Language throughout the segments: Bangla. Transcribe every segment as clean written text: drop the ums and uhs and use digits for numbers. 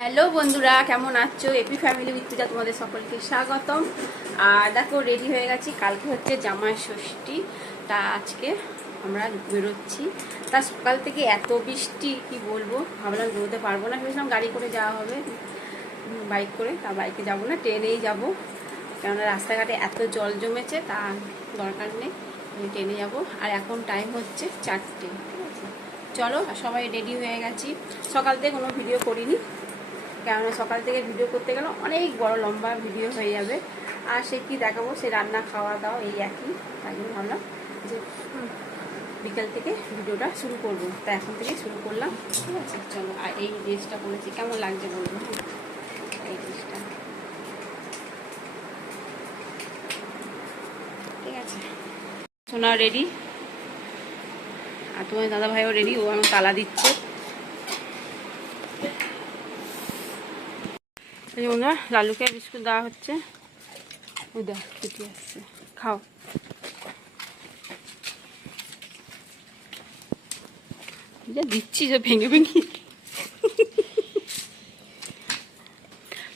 হ্যালো বন্ধুরা, কেমন আছো? এপি ফ্যামিলি উইথ পূজা তোমাদের সকলকে স্বাগতম। আর দেখো, রেডি হয়ে গেছি। কালকে হচ্ছে জামাই ষষ্ঠী, তা আজকে আমরা বেরোচ্ছি। তা সকাল থেকে এত বৃষ্টি, কি বলবো, ভাবলাম বেরোতে পারবো না, ভেবেছিলাম গাড়ি করে যাওয়া হবে, বাইক করে। তা বাইকে যাব না, ট্রেনেই যাব, কেননা রাস্তাঘাটে এত জল জমেছে, তা দরকার নেই, আমি ট্রেনে যাব। আর এখন টাইম হচ্ছে 4টে, ঠিক আছে? চলো, সবাই রেডি হয়ে গেছি। সকাল থেকে কোনো ভিডিও করিনি, কেননা সকাল থেকে ভিডিও করতে গেলে অনেক বড় লম্বা ভিডিও হয়ে যাবে, আর সে কি দেখাবো, সে রান্না খাওয়া দাওয়া এই একই। তাই জন্য ভাবলাম যে বিকেল থেকে ভিডিওটা শুরু করবো, তা এখন থেকে শুরু করলাম, ঠিক আছে? চলো। আর এই ড্রেসটা পরেছি, কেমন লাগছে বলবো? এই ড্রেসটা ঠিক আছে। সোনা রেডি, আর তোমার দাদা ভাইও রেডি, ও আমার তালা দিচ্ছে। বন্ধুরা, লালুকে বিস্কুট দেওয়া হচ্ছে, ওই দেখ ছুটি আসছে, খাও। যা দিচ্ছি সব ভেঙে ভেঙে।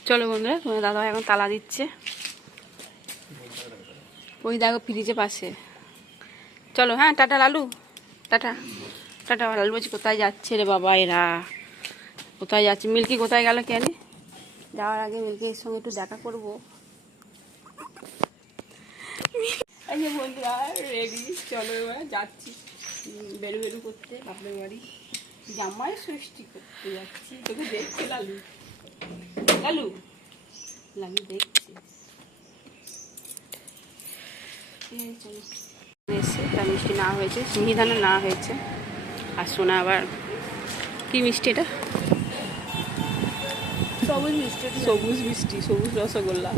চলো বন্ধুরা, তোমার দাদা ভাই এখন তালা দিচ্ছে, ওই দেখো ফ্রিজের পাশে। চলো, হ্যাঁ, tata Lalu, tata tata. Lalu বলছি, কোথায় যাচ্ছে রে বাবা এরা, কোথায় যাচ্ছে? মিল্কি কোথায় গেল কেন? যাওয়ার আগে মিল্কির সঙ্গে একটু দেখা করবো। এই যে বন্ধুরা রেডি, চলো এবার যাচ্ছি বেরু বেরু করতে বাপের বাড়ি, জামাই ষষ্ঠী করতে যাচ্ছি। তোকে দেখছে লালু, লালু লালু দেখছে। চলো, এসে তার মিষ্টি না হয়েছে, মিহিদানা না হয়েছে। আর শোনা আবার কি মিষ্টি এটা? সবুজ মিষ্টি, সবুজ মিষ্টি, সবুজ রসগোল্লা।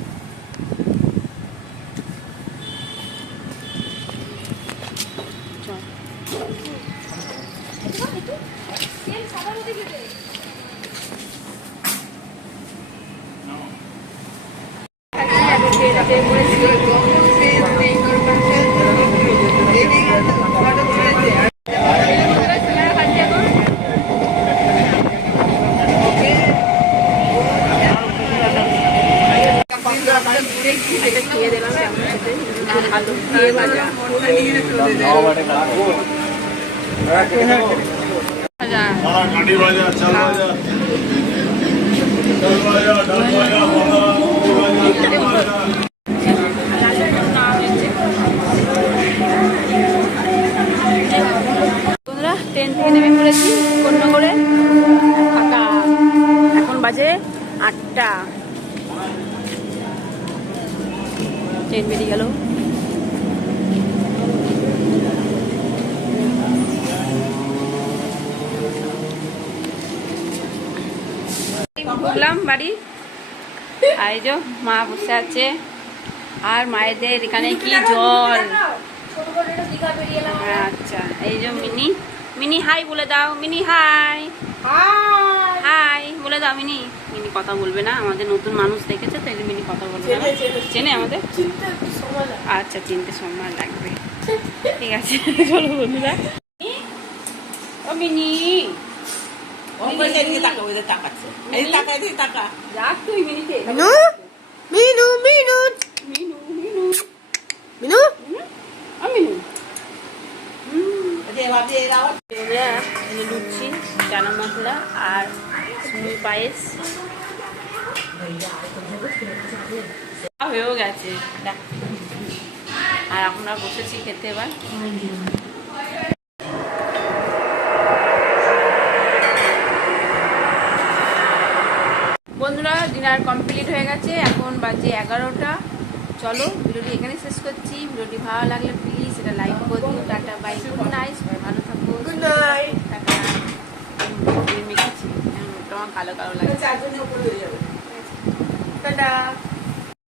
খেয়ে দিলাম, ভালো খেয়ে ভাজা ট্রেন থেকে নেমে পড়েছি কোন্নগরে, ফাঁকা। এখন বাজে 8টা, ট্রেন বেরিয়ে গেল। ঢুকলাম বাড়ি, আর এই যে মা বসে আছে, আর মায়েদের এখানে কি জল। আচ্ছা, এই যে মিনি, মিনি হাই বলে দাও, মিনি হাই, হাই বলে দাও। মিনি, মিনি কথা বলবে না, আমাদের নতুন মানুষ দেখেছে তো, মিনি কথা বলবে না, চেনে আমাদের। আচ্ছা, চিনতে সময় লাগবে, ঠিক আছে। চলো বন্ধুরা, ও মিনি, লুচি, চানা মশলা আর মুড়ি পায়েস হয়েও গেছে, আর আমরা বসেছি খেতে। এবার বন্ধুরা, ডিনার কমপ্লিট হয়ে গেছে, এখন বাজে 11টা। চলো, ভিডিওটি এখানে শেষ করছি। ভিডিওটি ভালো লাগলে প্লিজ এটা লাইক করে দিও। টাটা, বাই, গুড নাইট, সবাই ভালো থাকো, গুড নাইট, টাটা। মেখেছি, তোমার কালো কালো লাগে, টাটা।